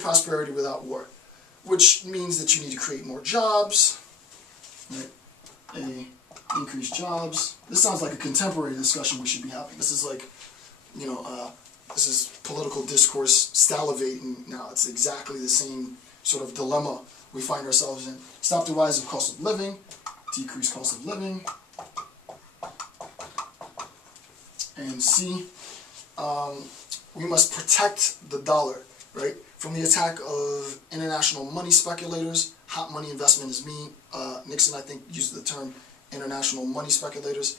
prosperity without war, which means that you need to create more jobs, right? Increase jobs. This sounds like a contemporary discussion we should be having. This is like, you know, this is political discourse salivating now. It's exactly the same sort of dilemma we find ourselves in. Stop the rise of cost of living, decrease cost of living, and C, we must protect the dollar, right, from the attack of international money speculators. Hot money investment is me. Nixon, I think, used the term international money speculators.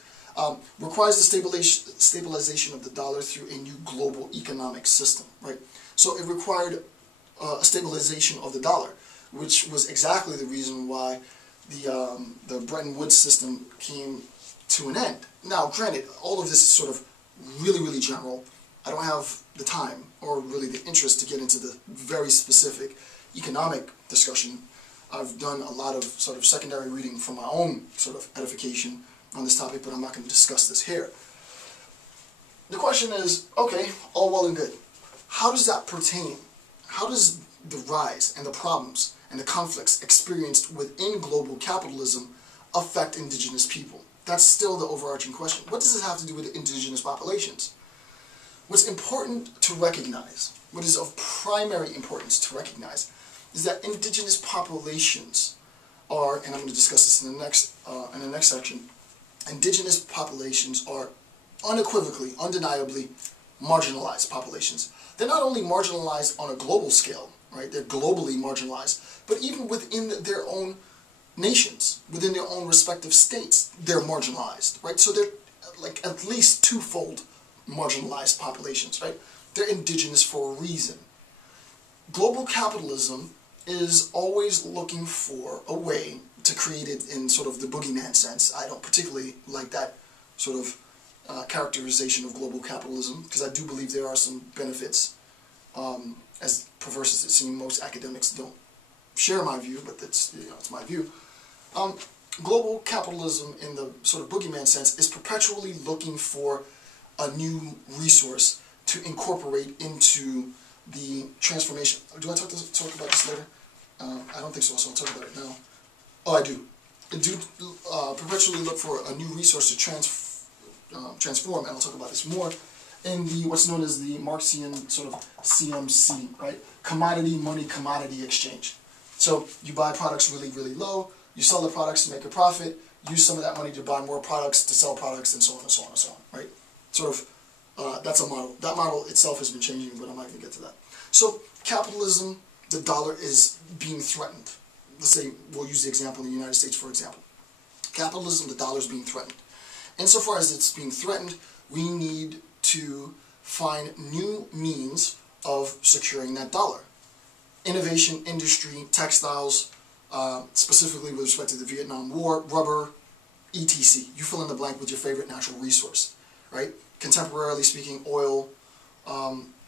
Requires the stabilization of the dollar through a new global economic system, right? So it required a stabilization of the dollar, which was exactly the reason why the Bretton Woods system came to an end. Now, granted, all of this is sort of really general. I don't have the time or really the interest to get into the very specific economic discussion. I've done a lot of sort of secondary reading for my own sort of edification on this topic, but I'm not going to discuss this here. The question is, okay, all well and good. How does that pertain? How does the rise and the problems and the conflicts experienced within global capitalism affect indigenous people? That's still the overarching question. What does this have to do with indigenous populations? What's important to recognize, what is of primary importance to recognize, is that indigenous populations are, and I'm going to discuss this in the next section, indigenous populations are unequivocally, undeniably marginalized populations. They're not only marginalized on a global scale, right? They're globally marginalized, but even within their own nations, within their own respective states, they're marginalized, right? So they're like at least twofold marginalized populations, right? They're indigenous for a reason. Global capitalism is always looking for a way to create it in sort of the boogeyman sense. I don't particularly like that sort of characterization of global capitalism, because I do believe there are some benefits, as perverse as it seems. Most academics don't share my view, but that's, you know, it's my view. Global capitalism in the sort of boogeyman sense is perpetually looking for a new resource to incorporate into the transformation. Do I talk about this later? I don't think so, so I'll talk about it now. Oh, I do. I do perpetually look for a new resource to transform, and I'll talk about this more in the what's known as the Marxian sort of CMC, right? Commodity, money, commodity exchange. So you buy products really low, you sell the products to make a profit, use some of that money to buy more products, to sell products, and so on and so on and so on, right? Sort of, that's a model. That model itself has been changing, but I'm not going to get to that. So capitalism, the dollar is being threatened. Let's say, we'll use the example in the United States, for example. Capitalism, the dollar is being threatened. Insofar as it's being threatened, we need to find new means of securing that dollar. Innovation, industry, textiles, specifically with respect to the Vietnam War, rubber, etc. You fill in the blank with your favorite natural resource, right? Contemporarily speaking, oil,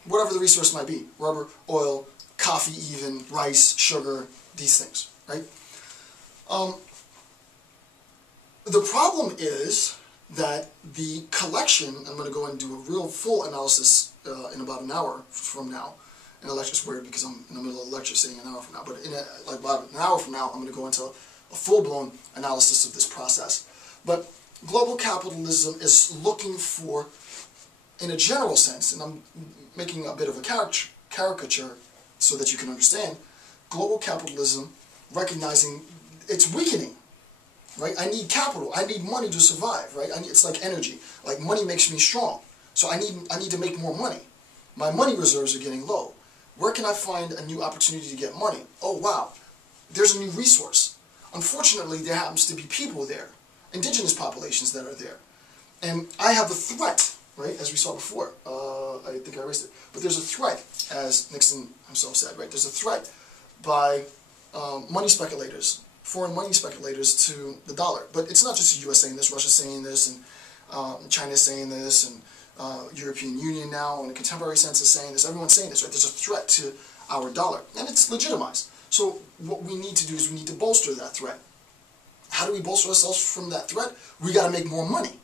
whatever the resource might be, rubber, oil, coffee even, rice, sugar, these things, right? The problem is that the collection, I'm going to go and do a real full analysis in about an hour from now. And the lecture's weird because I'm in the middle of a lecture saying an hour from now, but in like about an hour from now, I'm going to go into a full-blown analysis of this process. But global capitalism is looking for, in a general sense, and I'm making a bit of a caricature so that you can understand, global capitalism recognizing it's weakening, right? I need capital, I need money to survive, right? It's like energy, like money makes me strong, so I need to make more money. My money reserves are getting low. Where can I find a new opportunity to get money? Oh wow, there's a new resource. Unfortunately, there happens to be people there, indigenous populations that are there. And I have a threat, right, as we saw before. I think I erased it. But there's a threat, as Nixon himself said, right? There's a threat by money speculators, foreign money speculators to the dollar. But it's not just the U.S. saying this, Russia's saying this, and China's saying this, and European Union now, in a contemporary sense, is saying this. Everyone's saying this, right? There's a threat to our dollar, and it's legitimized. So what we need to do is we need to bolster that threat. How do we bolster ourselves from that threat? We got to make more money.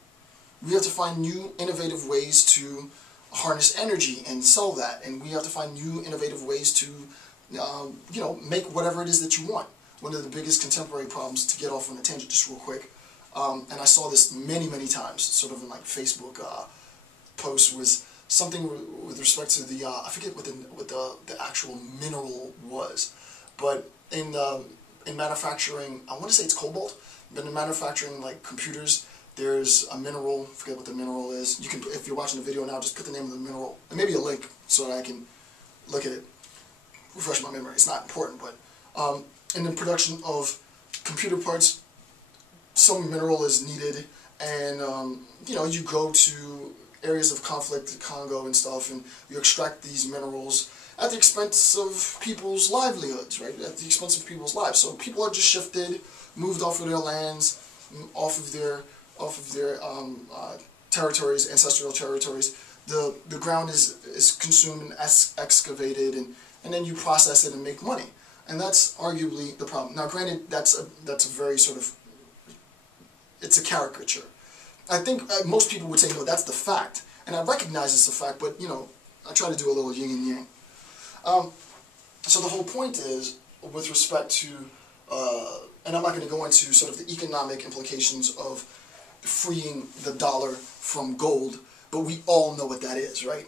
We have to find new, innovative ways to harness energy and sell that, and we have to find new, innovative ways to you know, make whatever it is that you want. One of the biggest contemporary problems, to get off on a tangent just real quick, and I saw this many, many times, sort of in like Facebook posts, was something with respect to the, I forget what the actual mineral was, but in manufacturing, I want to say it's cobalt, but in manufacturing like computers, there's a mineral, I forget what the mineral is. You can, if you're watching the video now, just put the name of the mineral, and maybe a link so that I can look at it, refresh my memory. It's not important, but in the production of computer parts, some mineral is needed, and you know, you go to areas of conflict, Congo and stuff, and you extract these minerals at the expense of people's livelihoods, right? At the expense of people's lives. So people are just shifted, moved off of their lands, off of their territories, ancestral territories. The ground is consumed and excavated, and then you process it and make money. And that's arguably the problem. Now, granted, that's a very sort of, it's a caricature. I think most people would say, no, that's the fact. And I recognize it's a fact, but, you know, I try to do a little yin and yang. So the whole point is, with respect to, and I'm not going to go into sort of the economic implications of freeing the dollar from gold, but we all know what that is, right?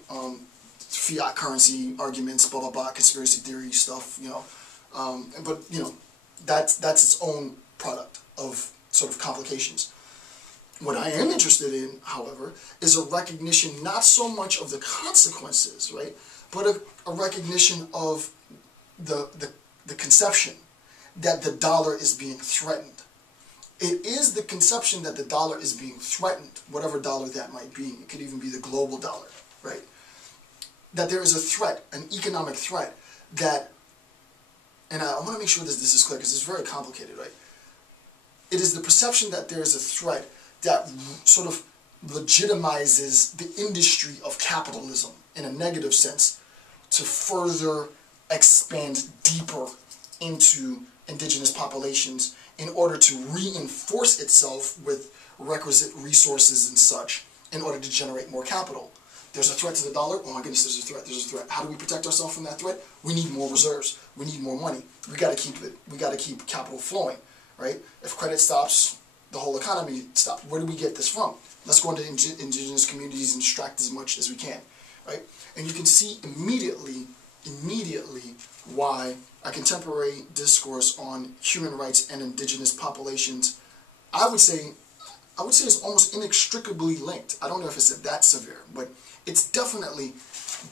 Fiat currency arguments, blah, blah, blah, conspiracy theory stuff, you know. But, you know, that's its own product of sort of complications. What I am interested in, however, is a recognition not so much of the consequences, right, but a recognition of the conception that the dollar is being threatened. It is the conception that the dollar is being threatened, whatever dollar that might be. It could even be the global dollar, right? That there is a threat, an economic threat that, and I want to make sure this is clear because it's very complicated, right? It is the perception that there is a threat that sort of legitimizes the industry of capitalism in a negative sense to further expand deeper into indigenous populations in order to reinforce itself with requisite resources and such in order to generate more capital. There's a threat to the dollar. Oh my goodness, there's a threat. There's a threat. How do we protect ourselves from that threat? We need more reserves. We need more money. We got to keep it. We got to keep capital flowing, right? If credit stops, the whole economy stops. Where do we get this from? Let's go into indigenous communities and extract as much as we can, right? And you can see immediately why a contemporary discourse on human rights and indigenous populations, I would say it's almost inextricably linked. I don't know if it's that severe, but it's definitely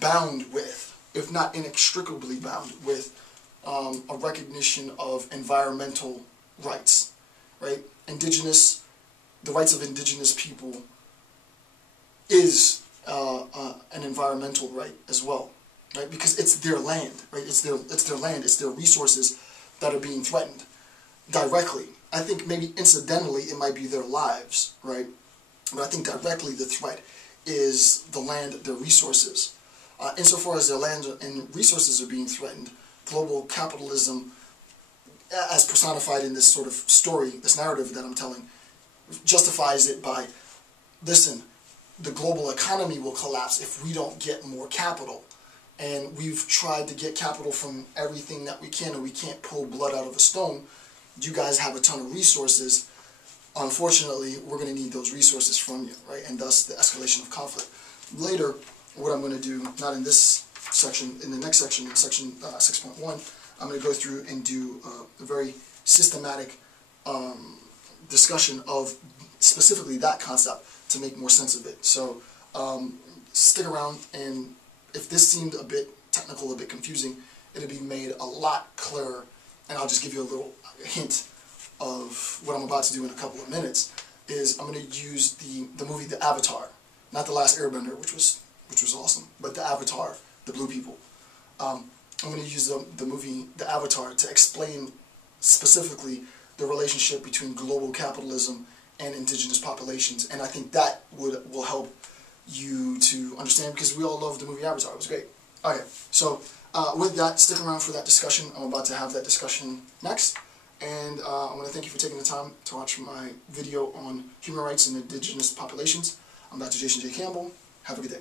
bound with, if not inextricably bound with, a recognition of environmental rights, right? The rights of indigenous people is an environmental right as well, right? Because it's their land, right? It's their land, it's their resources that are being threatened directly. I think maybe incidentally it might be their lives, right? But I think directly the threat is the land, their resources. Insofar as their land and resources are being threatened, global capitalism, as personified in this sort of story, this narrative that I'm telling, justifies it by, listen, the global economy will collapse if we don't get more capital. And we've tried to get capital from everything that we can, and we can't pull blood out of a stone. You guys have a ton of resources. Unfortunately, we're going to need those resources from you, right? And thus the escalation of conflict. Later, what I'm going to do, not in this section, in the next section, in section 6.1, I'm going to go through and do a very systematic discussion of specifically that concept to make more sense of it. So stick around, and if this seemed a bit technical, a bit confusing, it'll be made a lot clearer, and I'll just give you a little hint of what I'm about to do in a couple of minutes. Is I'm going to use the movie The Avatar, not The Last Airbender, which was awesome, but The Avatar, the Blue People. I'm going to use the movie The Avatar to explain specifically the relationship between global capitalism and indigenous populations, and I think that will help you to understand, because we all love the movie Avatar. It was great. Okay, so with that, stick around for that discussion. I'm about to have that discussion next, and I want to thank you for taking the time to watch my video on human rights and indigenous populations. I'm Dr. Jason J. Campbell. Have a good day.